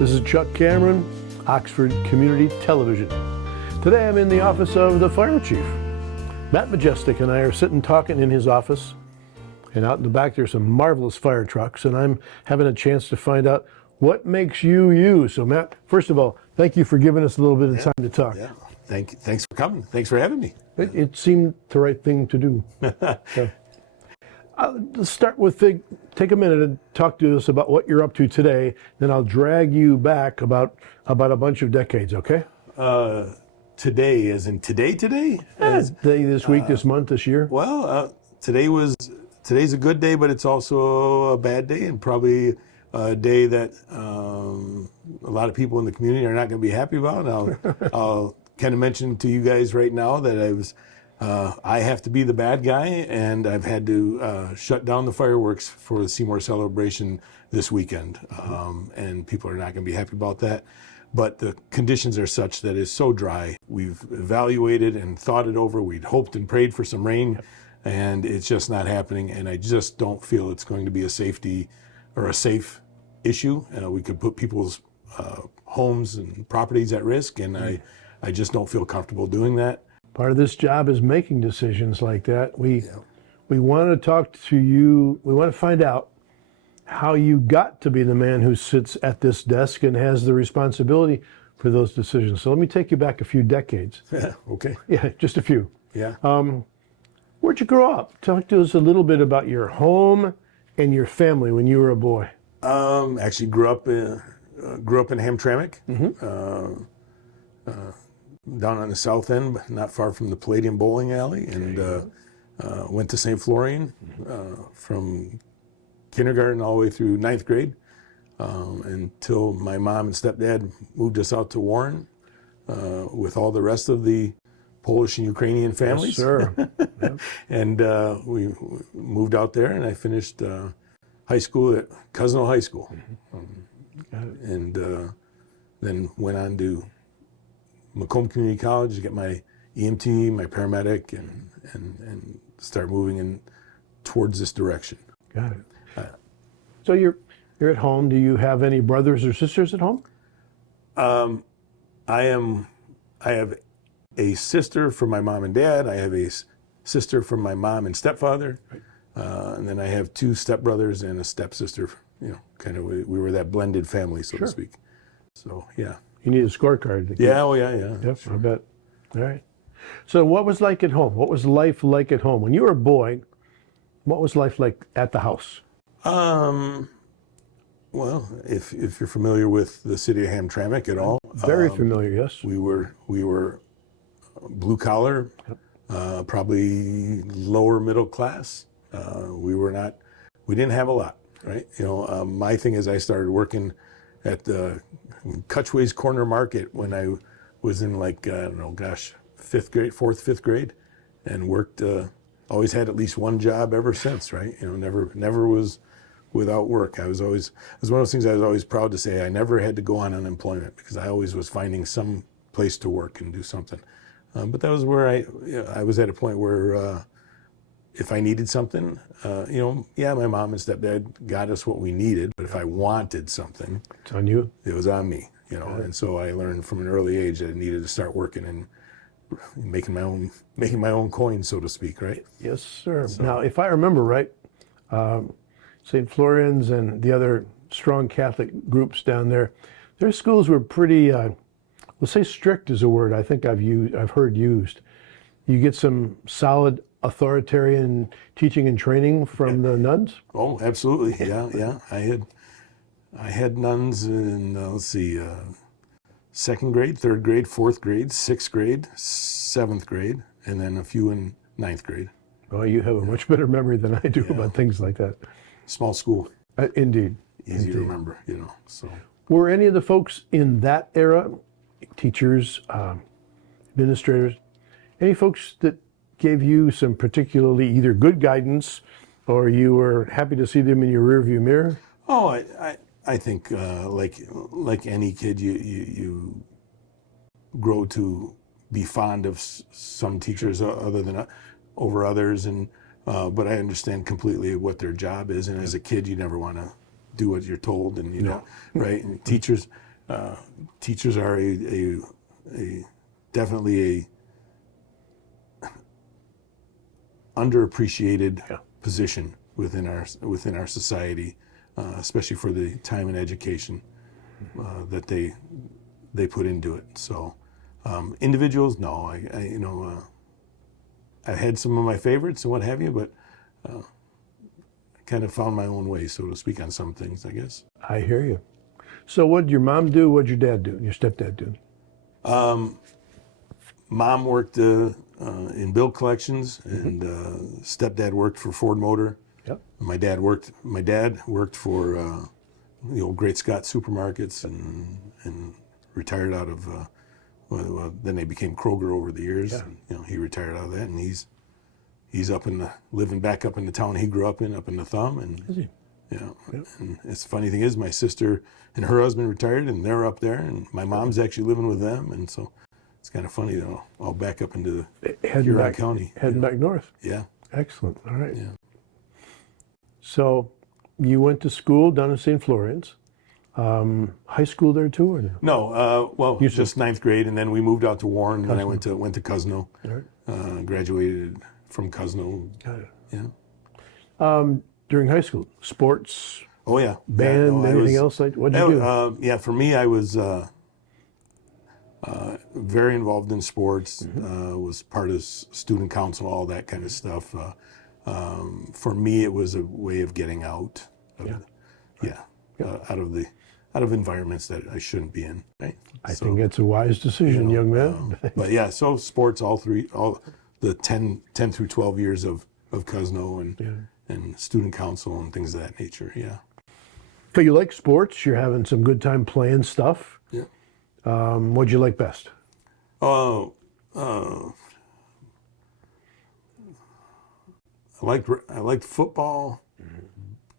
This is Chuck Cameron, Oxford Community Television. Today I'm in the office of the fire chief. Matt Majestic and I are sitting talking in his office, and out in the back there's some marvelous fire trucks, and I'm having a chance to find out what makes you you. So Matt, first of all, thank you for giving us a little bit of time to talk. Yeah, thanks for coming. Thanks for having me. It seemed the right thing to do. So, let's start with take a minute and talk to us about what you're up to today. Then I'll drag you back about a bunch of decades. Okay? Today, as in today? As day, this week, this month, this year. Well, today's a good day, but it's also a bad day, and probably a day that a lot of people in the community are not going to be happy about. I'll kind of mention to you guys right now that I have to be the bad guy, and I've had to shut down the fireworks for the Seymour celebration this weekend, and people are not going to be happy about that. But the conditions are such that it's so dry. We've evaluated and thought it over. We'd hoped and prayed for some rain, and it's just not happening. And I just don't feel it's going to be a safety or a safe issue. We could put people's homes and properties at risk, and I just don't feel comfortable doing that. Part of this job is making decisions like that. We want to talk to you. We want to find out how you got to be the man who sits at this desk and has the responsibility for those decisions. So let me take you back a few decades. Okay. Yeah, just a few. Yeah. Where'd you grow up? Talk to us a little bit about your home and your family when you were a boy. Actually grew up in Hamtramck. Down on the south end, but not far from the Palladium Bowling Alley, and went to St. Florian from kindergarten all the way through ninth grade until my mom and stepdad moved us out to Warren with all the rest of the Polish and Ukrainian families. Yes, sir. Yep. And we moved out there, and I finished high school at Cousino High School, and then went on to Macomb Community College to get my EMT, my paramedic, and start moving in towards this direction. Got it. So you're at home. Do you have any brothers or sisters at home? I have a sister from my mom and dad. I have a sister from my mom and stepfather, and then I have two stepbrothers and a stepsister. You know, kind of we were that blended family, so to speak. So yeah. You need a scorecard. Yeah, oh yeah. Yep, Sure. I bet. All right. So what was like at home? What was life like at home? When you were a boy, what was life like at the house? Well, if you're familiar with the city of Hamtramck at all. Very familiar, yes. We were blue collar, probably lower middle class. We didn't have a lot, right? You know, my thing is I started working at the Cutchway's Corner Market when I was in fourth, fifth grade, and worked, always had at least one job ever since, right? You know, never was without work. It was one of those things I was always proud to say. I never had to go on unemployment because I always was finding some place to work and do something. But that was where I was at a point where if I needed something, my mom and stepdad got us what we needed, but if I wanted something, It's on you. it was on me, you know. And so I learned from an early age that I needed to start working and making my own coin, so to speak, right? Yes, sir. Now, if I remember right, St. Florian's and the other strong Catholic groups down there, their schools were pretty, let's say strict is a word I think I've heard used. You get some solid authoritarian teaching and training from the nuns? Oh, absolutely. Yeah. I had nuns in, second grade, third grade, fourth grade, sixth grade, seventh grade, and then a few in ninth grade. Well, you have a much better memory than I do about things like that. Small school. Indeed. Easy to remember, you know. So. Were any of the folks in that era, teachers, administrators, any folks that gave you some particularly either good guidance or you were happy to see them in your rearview mirror? Oh, I think like any kid, you grow to be fond of some teachers over others, and but I understand completely what their job is. And as a kid, you never want to do what you're told, and right. And teachers, teachers are definitely a underappreciated position within our society, especially for the time and education that they put into it. So individuals, no, I had some of my favorites and what have you, but I kind of found my own way, so to speak, on some things, I guess. I hear you. So what did your mom do? What did your dad do? Your stepdad do? Mom worked in bill collections, and stepdad worked for Ford Motor. Yep. My dad worked for the old Great Scott supermarkets, and retired out of. Well, then they became Kroger over the years. Yeah. And, he retired out of that, and he's living back up in the town he grew up in the Thumb. And Is he? yeah, Yep. and it's the funny thing is, my sister and her husband retired, and they're up there, and my mom's actually living with them, and so it's kind of funny, all back up into Huron County. Heading back north. Yeah. Excellent. All right. Yeah. So you went to school down in St. Florian's. High school there too, or no? No, well, just ninth grade, and then we moved out to Warren, and then I went to Cosno. All right. Graduated from Cosno. Got it. Yeah. During high school, sports, Oh yeah. band, Yeah, no, anything else? What'd you do? Yeah, for me, I was very involved in sports. Was part of student council, all that kind of stuff. For me, it was a way of getting out. Out of environments that I shouldn't be in. Right. I think it's a wise decision, young man. But yeah, so sports, all the 10 through 12 years of Cosno and student council and things of that nature. Yeah. So you like sports? You're having some good time playing stuff. Yeah. What'd you like best? I liked football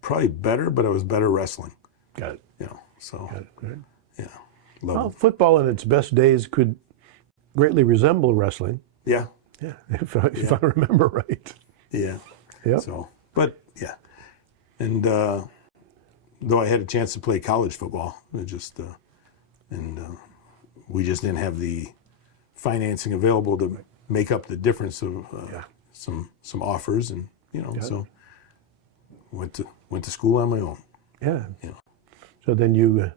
probably better, but I was better wrestling. Got it. So Got it. Right. yeah, Well, football in its best days could greatly resemble wrestling. Yeah. Yeah, if I remember right. Yeah. Yep. So, but yeah, and though I had a chance to play college football, we just didn't have the financing available to make up the difference of some offers, and so went to school on my own. Yeah. So then you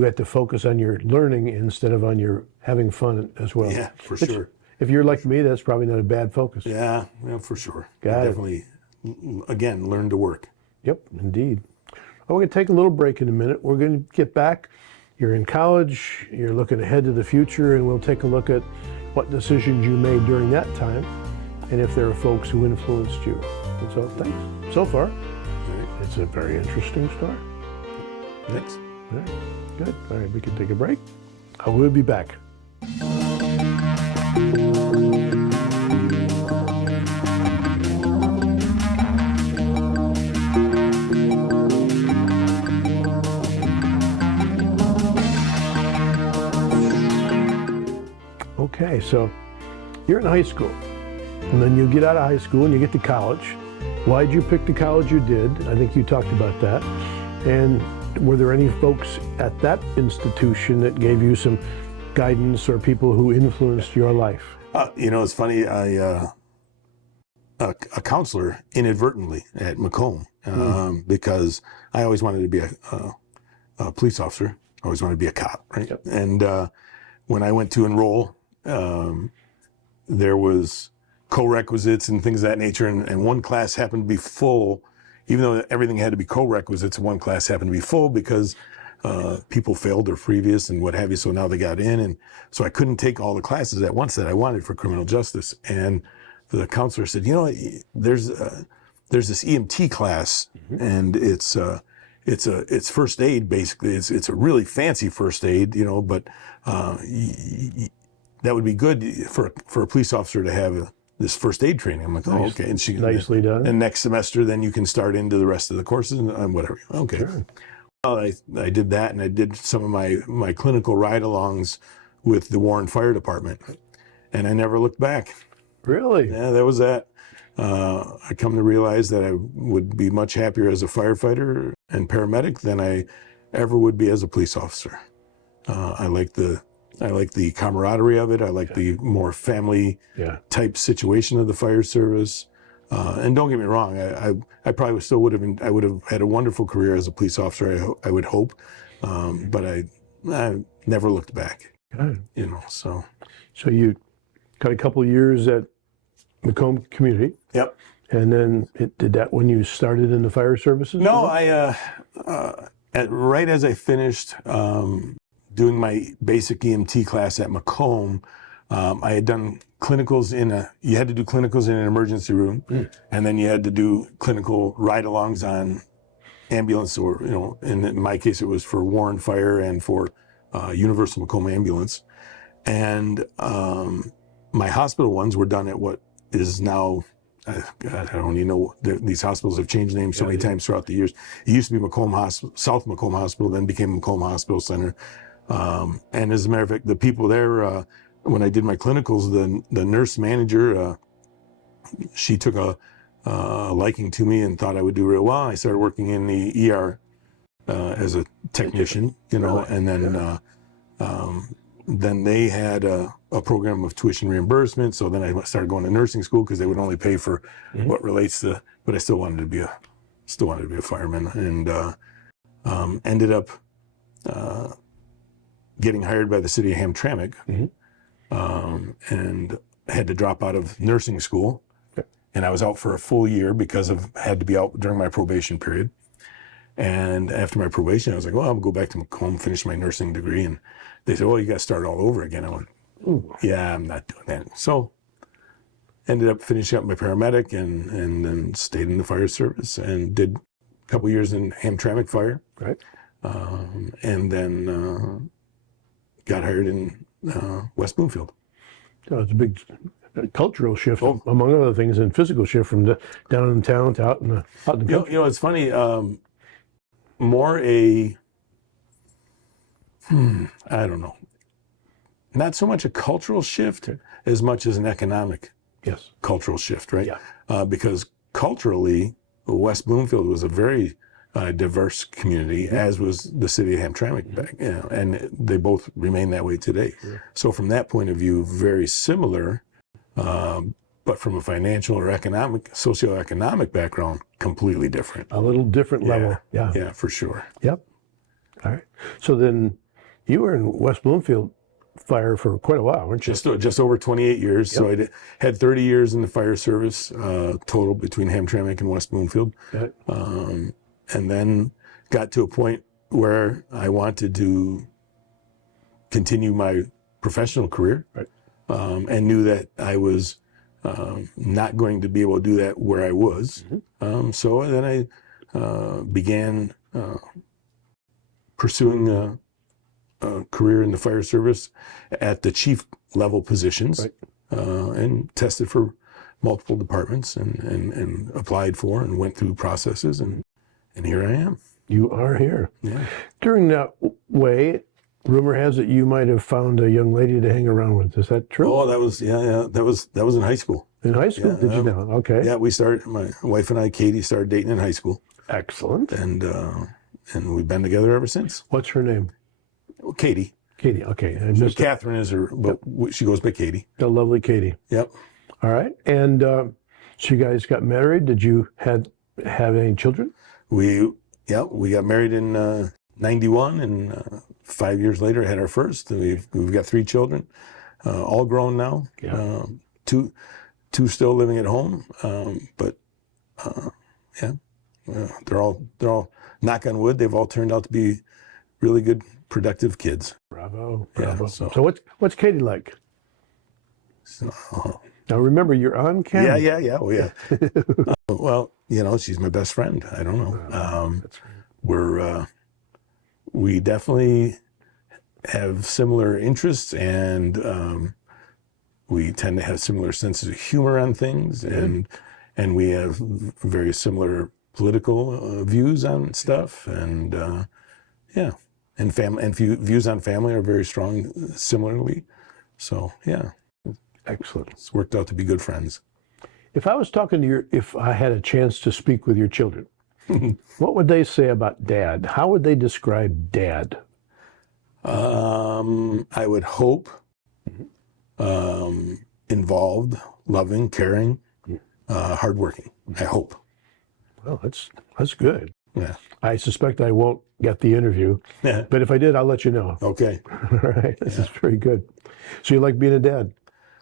got to focus on your learning instead of on your having fun as well. Yeah, for sure. If you're like me, that's probably not a bad focus. Yeah, for sure. Got it. Definitely, again, learn to work. Yep, indeed. Well, we're going to take a little break in a minute. We're going to get back. You're in college, you're looking ahead to the future, and we'll take a look at what decisions you made during that time and if there are folks who influenced you. And so, thanks. So far, it's a very interesting story. Thanks. All right, good. All right, we can take a break. I will be back. Okay, so you're in high school, and then you get out of high school and you get to college. Why'd you pick the college you did? I think you talked about that. And were there any folks at that institution that gave you some guidance or people who influenced your life? It's funny. A counselor inadvertently at Macomb because I always wanted to be a police officer. I always wanted to be a cop, right? Yep. And when I went to enroll, there was co-requisites and things of that nature, and one class happened to be full, even though everything had to be co-requisites. One class happened to be full because people failed their previous and what have you, so now they got in, and so I couldn't take all the classes at once that I wanted for criminal justice. And the counselor said, there's this EMT class, and it's first aid basically. It's a really fancy first aid, but that would be good for a police officer to have this first aid training. I'm like, oh, okay. And she Nicely done. And next semester, then you can start into the rest of the courses and whatever. Okay. Sure. Well, I did that, and I did some of my clinical ride-alongs with the Warren Fire Department, and I never looked back. Really? Yeah, that was that. I come to realize that I would be much happier as a firefighter and paramedic than I ever would be as a police officer. I like the camaraderie of it. I like the more family type situation of the fire service. And don't get me wrong, I probably still would have had a wonderful career as a police officer. I would hope, but I never looked back. You know, so you got a couple of years at Macomb Community. Yep. And then did that when you started in the fire services? No, right as I finished doing my basic EMT class at Macomb, I had done clinicals you had to do clinicals in an emergency room, and then you had to do clinical ride-alongs on ambulance, or, you know, in my case, it was for Warren Fire and for Universal Macomb Ambulance. And my hospital ones were done at what is now, God, I don't even know, these hospitals have changed names so many times throughout the years. It used to be South Macomb Hospital, then became Macomb Hospital Center. And as a matter of fact, the people there, when I did my clinicals, the nurse manager, she took a liking to me and thought I would do real well. I started working in the ER as a technician, you know, and then they had a program of tuition reimbursement. So then I started going to nursing school because they would only pay for what relates to, but I still wanted to be a fireman, and ended up getting hired by the city of Hamtramck, and had to drop out of nursing school. And I was out for a full year because had to be out during my probation period. And after my probation, I was like, well, I'll go back to Macomb, finish my nursing degree. And they said, well, you got to start all over again. I went, yeah, I'm not doing that. So ended up finishing up my paramedic and then stayed in the fire service and did a couple years in Hamtramck Fire. Right. And then got hired in West Bloomfield. So it's a big cultural shift, among other things, and physical shift from down in town to out in the country. You know, it's funny. More I don't know, not so much a cultural shift as much as an economic cultural shift, right? Yeah. Because culturally, West Bloomfield was a very diverse community, as was the city of Hamtramck back, you know, and they both remain that way today. Yeah. So from that point of view, very similar, but from a financial or socioeconomic background, completely different. A little different level. Yeah. Yeah, for sure. Yep. All right. So then you were in West Bloomfield Fire for quite a while, weren't you? Just over 28 years. Yep. So I had 30 years in the fire service total between Hamtramck and West Bloomfield. Right. And then got to a point where I wanted to continue my professional career, right. And knew that I was not going to be able to do that where I was. So then I began pursuing a career in the fire service at the chief level positions, right. And tested for multiple departments and applied for and went through processes, and here I am. You are here. Yeah. During that way, rumor has it you might have found a young lady to hang around with. Is that true? Oh, that was that was in high school. In high school? Yeah, did you know? Okay. Yeah, my wife and I, Katie, started dating in high school. Excellent. And we've been together ever since. What's her name? Katie. Katie, okay. Catherine is her, but she goes by Katie. The lovely Katie. Yep. All right. And so you guys got married. Did you have any children? We got married in 91, and 5 years later had our first. We've got 3 children, all grown now. Yeah. Two still living at home, but they're all, knock on wood, they've all turned out to be really good, productive kids. Bravo. Yeah, so what's Katie like? Now remember, you're on camera. Yeah. Oh, yeah. Well, she's my best friend. I don't know. That's right. We definitely have similar interests, and we tend to have similar senses of humor on things, and we have very similar political views on stuff, and and views on family are very strong similarly. So yeah. Excellent. It's worked out to be good friends. If I was talking to if I had a chance to speak with your children, what would they say about Dad? How would they describe Dad? I would hope involved, loving, caring, hardworking. I hope. Well, that's good. Yeah. I suspect I won't get the interview, Yeah. but if I did, I'll let you know. Okay. All right. This is very good. So you like being a dad?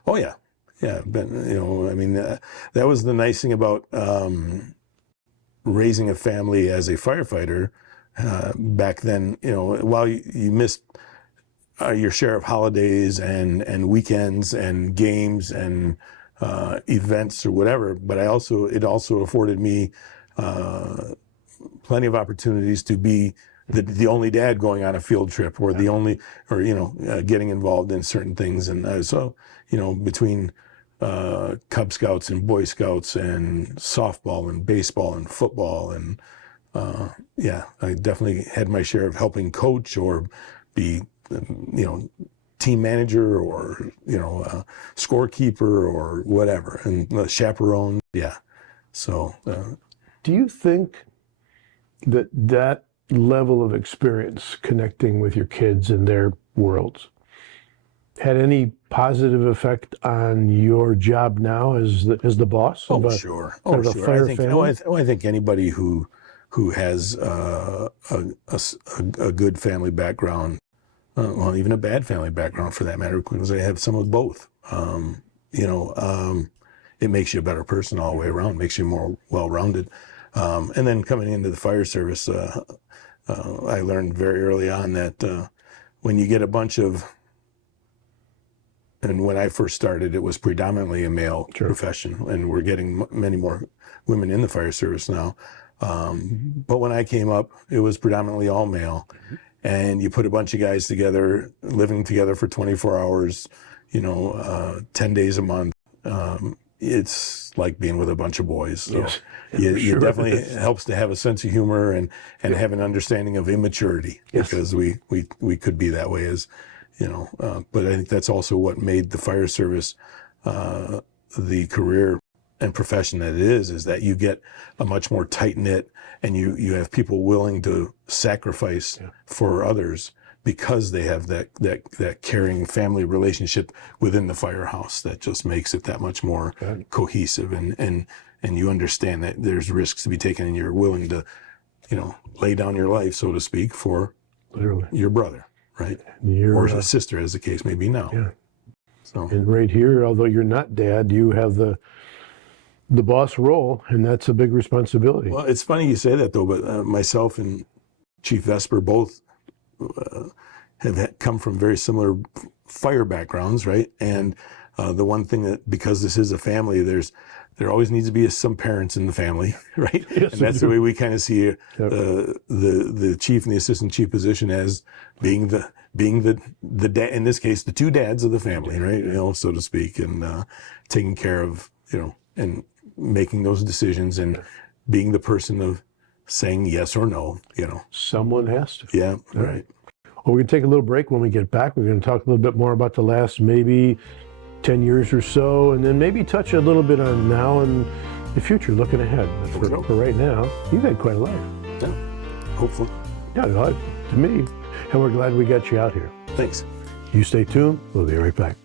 Oh yeah. Yeah. But I mean, that was the nice thing about raising a family as a firefighter. Back then, while you missed your share of holidays and weekends and games and events or whatever, but it also afforded me plenty of opportunities to be the only dad going on a field trip, or the only, or getting involved in certain things. And so between Cub Scouts and Boy Scouts and softball and baseball and football and I definitely had my share of helping coach or be team manager or scorekeeper or whatever, and chaperone. Yeah. So Do you think that level of experience connecting with your kids and their worlds had any positive effect on your job now as the boss? Oh, of a, sure. of Oh, a sure. fire I think. family? I think anybody who has a good family background, well, even a bad family background for that matter, because I have some of both. It makes you a better person all the way around. Makes you more well-rounded. And then coming into the fire service, I learned very early on that when you get a bunch of, and when I first started, it was predominantly a male profession, and we're getting many more women in the fire service now. But when I came up, it was predominantly all male. And you put a bunch of guys together, living together for 24 hours, 10 days a month. It's like being with a bunch of boys. So Yes, it definitely helps to have a sense of humor and have an understanding of immaturity, because we could be that way as, but I think that's also what made the fire service the career and profession that it is that you get a much more tight-knit, and you have people willing to sacrifice for others because they have that caring family relationship within the firehouse that just makes it that much more cohesive, and you understand that there's risks to be taken, and you're willing to, lay down your life, so to speak, for Literally. your brother, right? Or a sister, as the case may be now. Yeah. So. And right here, although you're not dad, you have the boss role, and that's a big responsibility. Well, it's funny you say that, though, but myself and Chief Vesper both have come from very similar fire backgrounds, right? And the one thing that, because this is a family, there always needs to be some parents in the family, right? Yes, and that's the way we kind of see the chief and the assistant chief position as being the dad, in this case, the two dads of the family, right? So to speak, and taking care of, and making those decisions and being the person of saying yes or no, Someone has to. Yeah, right. Well, we're going to take a little break. When we get back, we're going to talk a little bit more about the last maybe 10 years or so, and then maybe touch a little bit on now and the future, looking ahead. But for right now, you've had quite a life. Yeah, hopefully. Yeah, to me. And we're glad we got you out here. Thanks. You stay tuned. We'll be right back.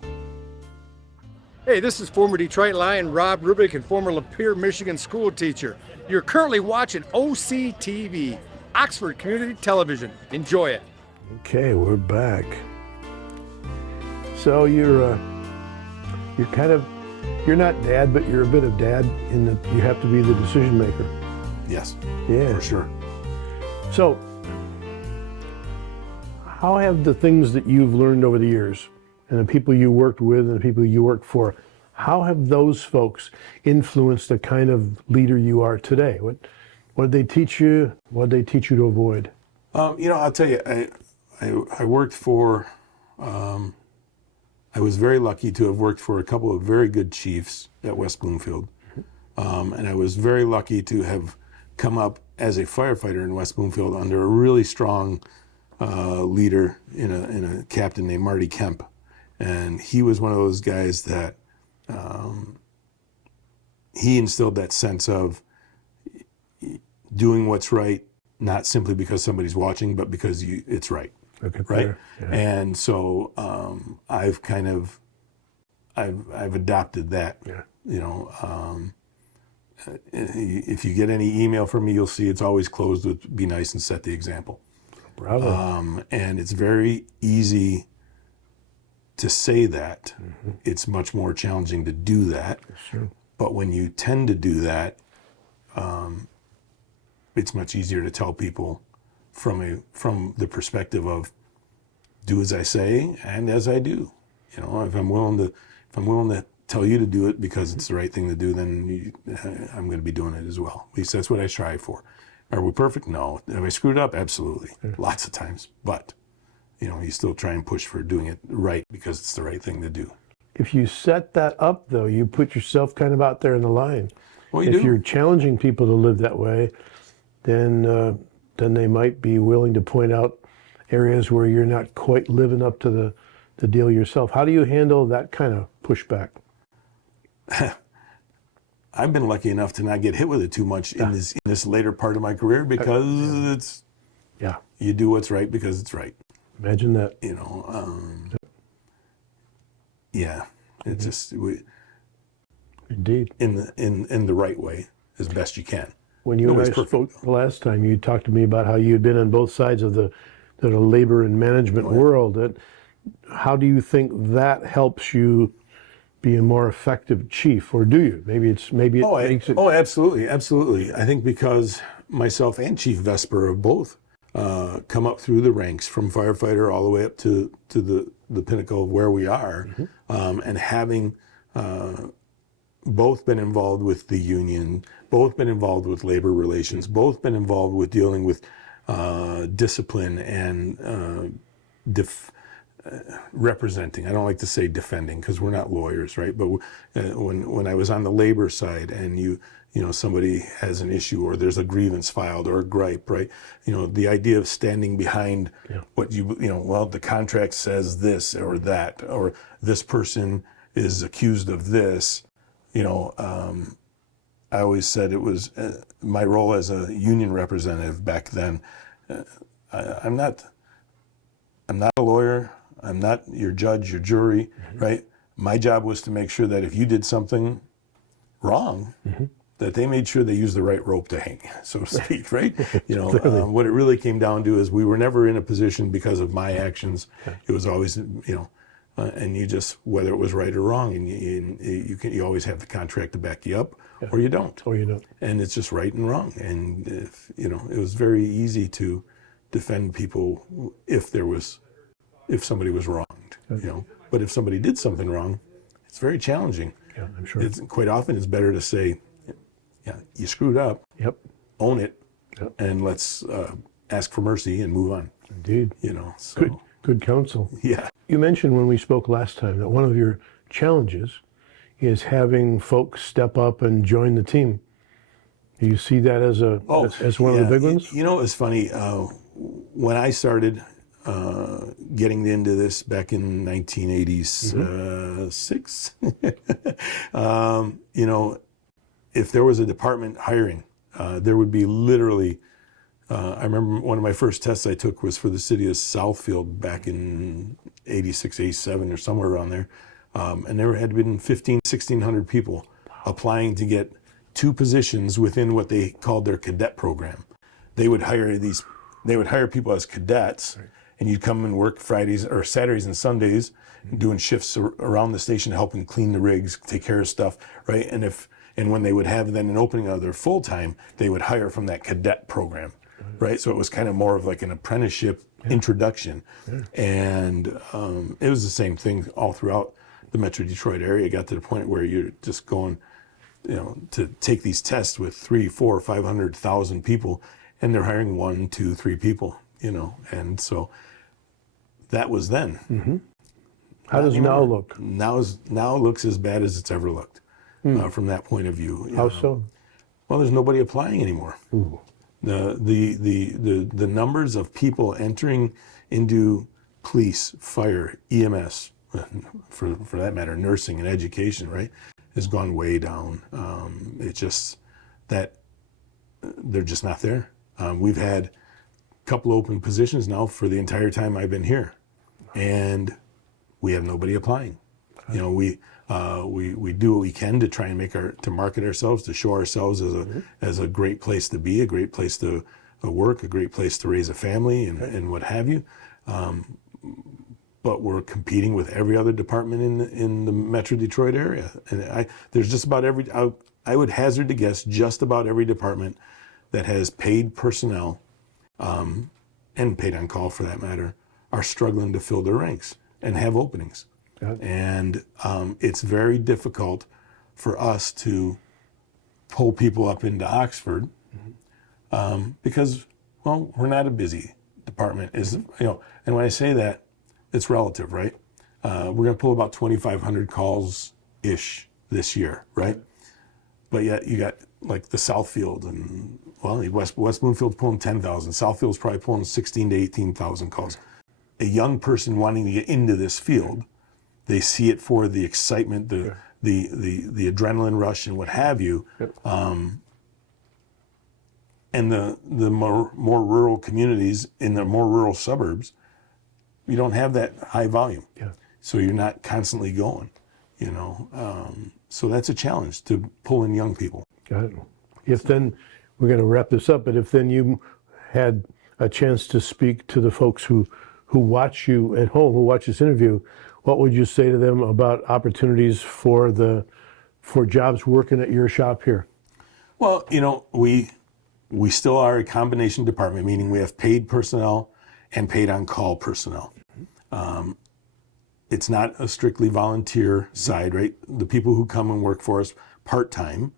Hey, this is former Detroit Lion Rob Rubick and former Lapeer, Michigan school teacher. You're currently watching OCTV, Oxford Community Television. Enjoy it. Okay, we're back. So you're not dad, but you're a bit of dad in that you have to be the decision maker. Yes. Yeah. For sure. So how have the things that you've learned over the years, and the people you worked with and the people you work for, how have those folks influenced the kind of leader you are today? What did they teach you? What did they teach you to avoid? I'll tell you, I worked for, I was very lucky to have worked for a couple of very good chiefs at West Bloomfield. And I was very lucky to have come up as a firefighter in West Bloomfield under a really strong leader in a captain named Marty Kemp. And he was one of those guys that he instilled that sense of doing what's right, not simply because somebody's watching, but because it's right. Look at right? there. Yeah. And so I've adopted that. Yeah. You know, if you get any email from me, you'll see it's always closed with "Be nice and set the example." Bravo. And it's very easy to say that. Mm-hmm. It's much more challenging to do that. Sure. But when you tend to do that, it's much easier to tell people from the perspective of do as I say and as I do. You know, if I'm willing to tell you to do it because it's the right thing to do, then I'm going to be doing it as well. At least that's what I strive for. Are we perfect? No. Have I screwed up? Absolutely. Lots of times. But, you know, you still try and push for doing it right because it's the right thing to do. If you set that up, though, you put yourself kind of out there in the line. Well, if you're challenging people to live that way, then they might be willing to point out areas where you're not quite living up to the deal yourself. How do you handle that kind of pushback? I've been lucky enough to not get hit with it too much in this later part of my career because it's you do what's right because it's right. Imagine that. You know, it's just Indeed. in the right way as best you can. When you and I spoke the last time, you talked to me about how you'd been on both sides of the labor and management world. How do you think that helps you be a more effective chief, or do you? Maybe it makes it. Oh, absolutely. I think because myself and Chief Vesper have both come up through the ranks from firefighter all the way up to the pinnacle of where we are, and having both been involved with the union, both been involved with labor relations, both been involved with dealing with discipline and representing. I don't like to say defending because we're not lawyers, right? But when I was on the labor side and you know somebody has an issue or there's a grievance filed or a gripe, right? You know, the idea of standing behind what the contract says this or that, or this person is accused of this. You know, I always said it was my role as a union representative back then. I'm not a lawyer. I'm not your judge, your jury, right? My job was to make sure that if you did something wrong, that they made sure they used the right rope to hang, so to speak, right? You know, what it really came down to is we were never in a position because of my actions. It was always, and you just, whether it was right or wrong, and you always have the contract to back you up, or you don't. Or you don't. And it's just right and wrong. And it was very easy to defend people if somebody was wronged, But if somebody did something wrong, it's very challenging. Yeah, I'm sure. Quite often it's better to say, you screwed up. Yep. Own it. Yep. And let's ask for mercy and move on. Indeed. So. Good counsel. Yeah. You mentioned when we spoke last time that one of your challenges is having folks step up and join the team. Do you see that as one of the big ones? It's funny. When I started getting into this back in 1986, if there was a department hiring, there would be literally, I remember one of my first tests I took was for the city of Southfield back in 86, 87 or somewhere around there. And there had been 1,600 people applying to get 2 positions within what they called their cadet program. They would hire people as cadets, and you'd come and work Fridays or Saturdays and Sundays, doing shifts around the station, helping clean the rigs, take care of stuff, right? And when they would have then an opening of their full time, they would hire from that cadet program, right? So it was kind of more of like an apprenticeship introduction, and it was the same thing all throughout the Metro Detroit area. It got to the point where you're just going, to take these tests with 300, 400, 500,000 people, and they're hiring 1, 2, 3 people, and so that was then. How does now look? Now looks as bad as it's ever looked from that point of view. How so? Well, there's nobody applying anymore. Ooh. The numbers of people entering into police, fire, EMS, for that matter, nursing and education, right, has gone way down. It's just that they're just not there. We've had couple open positions now for the entire time I've been here, and we have nobody applying. You know, we do what we can to try and to market ourselves, to show ourselves as a great place to be, a great place to work, a great place to raise a family, and what have you. But we're competing with every other department in the Metro Detroit area, and there's just about every. I would hazard to guess just about every department that has paid personnel, and paid on call for that matter, are struggling to fill their ranks and have openings. And it's very difficult for us to pull people up into Oxford because, well, we're not a busy department. And when I say that, it's relative, right? We're going to pull about 2,500 calls-ish this year, right? But yet you got like the Southfield and, well, West Bloomfield's pulling 10,000. Southfield's probably pulling 16 to 18,000 calls. A young person wanting to get into this field, they see it for the excitement, the adrenaline rush and what have you. And the more rural communities in the more rural suburbs, you don't have that high volume. So you're not constantly going, you know. So that's a challenge to pull in young people. Got it. If then, we're going to wrap this up, but if then you had a chance to speak to the folks who watch you at home, who watch this interview, what would you say to them about opportunities for jobs working at your shop here? Well, you know, we still are a combination department, meaning we have paid personnel and paid on call personnel. It's not a strictly volunteer side, right? The people who come and work for us part-time,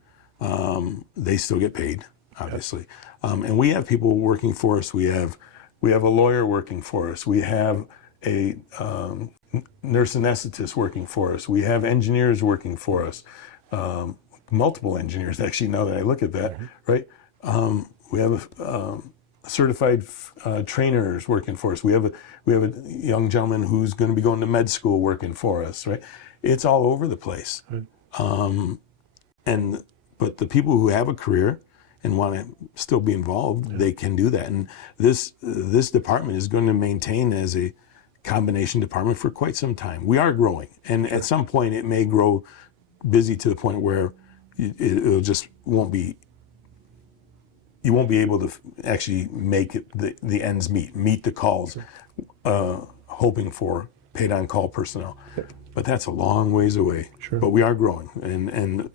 they still get paid, obviously. And we have people working for us. We have a lawyer working for us. We have a nurse anesthetist working for us. We have engineers working for us. Multiple engineers, actually, now that I look at that, right? We have certified trainers working for us. We have a young gentleman who's going to be going to med school working for us, right? It's all over the place. But the people who have a career and want to still be involved, they can do that. And this department is going to maintain as a combination department for quite some time. We are growing, and at some point it may grow busy to the point where it'll just won't be. You won't be able to actually make it the ends meet the calls, hoping for paid on call personnel. But that's a long ways away. But we are growing, and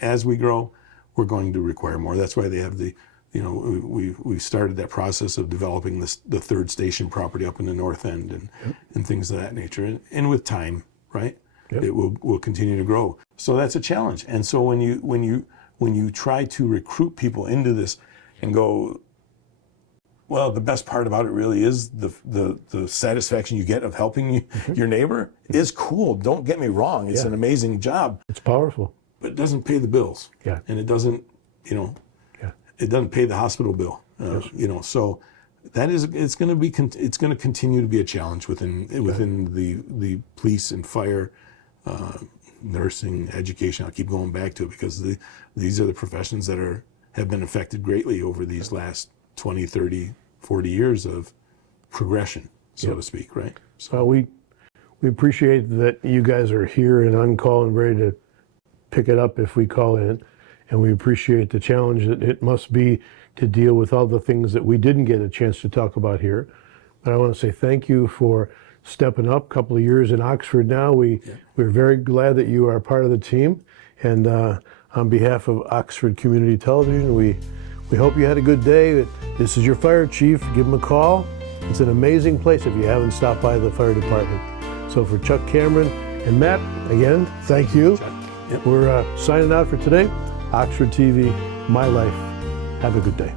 as we grow, we're going to require more. That's why they have we started that process of developing the third station property up in the north end and things of that nature. And with time, right, it will continue to grow. So that's a challenge. And so when you try to recruit people into this and go, well, the best part about it really is the satisfaction you get of helping your neighbor is cool. Don't get me wrong. It's an amazing job. It's powerful. But it doesn't pay the bills. And it doesn't, it doesn't pay the hospital bill. So that is, it's going to continue to be a challenge within the police and fire, nursing, education. I'll keep going back to it because these are the professions that have been affected greatly over these last 20, 30, 40 years of progression, so to speak, right? So we appreciate that you guys are here and on call and ready to pick it up if we call in, and we appreciate the challenge that it must be to deal with all the things that we didn't get a chance to talk about here. But I want to say thank you for stepping up. A couple of years in Oxford now. We're very glad that you are part of the team, and on behalf of Oxford Community Television, we hope you had a good day. This is your fire chief. Give him a call. It's an amazing place if you haven't stopped by the fire department. So for Chuck Cameron and Matt, again, thank you. We're signing out for today. Oxford TV, My Life. Have a good day.